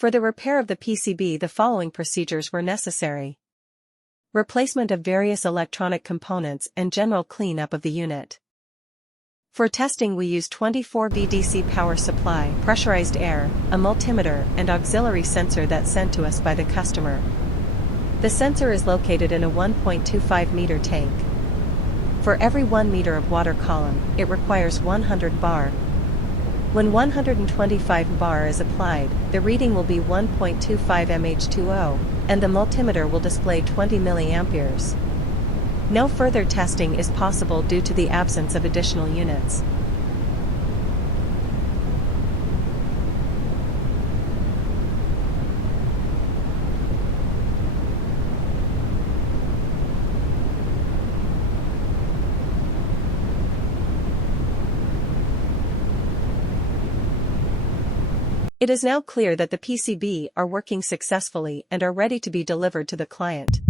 For the repair of the PCB, the following procedures were necessary. Replacement of various electronic components and general cleanup of the unit. For testing, we use 24V DC power supply, pressurized air, a multimeter, and auxiliary sensor that's sent to us by the customer. The sensor is located in a 1.25 meter tank. For every 1 meter of water column, it requires 100 bar. When 125 bar is applied, the reading will be 1.25 mH2O, and the multimeter will display 20 milliamperes. No further testing is possible due to the absence of additional units. It is now clear that the PCB are working successfully and are ready to be delivered to the client.